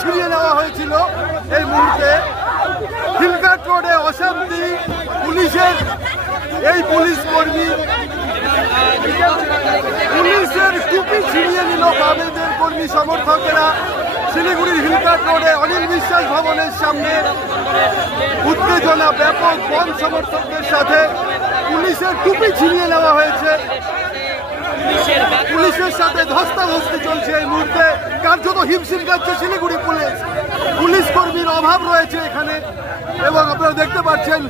ছিনিয়ে নেওয়া হয়েছিল। এই মুহূর্তে হিলঘাট রোডে অশান্তি, পুলিশের এই পুলিশ কর্মী পুলিশের টুপি ছিনিয়ে নিল বামেদের কর্মী সমর্থকেরা। শিলিগুড়ির হিলঘাট রোডে অনিল বিশ্বাস ভবনের সামনে উত্তেজনা ব্যাপক, বম সমর্থকদের সাথে পুলিশের টুপি ছিনিয়ে নেওয়া হয়েছে। পুলিশের সাথে ধস্তাধস্তি চলছে এই মুহূর্তে, কার্যত হিমশিম খাচ্ছে শিলিগুড়ি পুলিশ। পুলিশ কর্মীর অভাব রয়েছে এখানে এবং আপনারা দেখতে পাচ্ছেন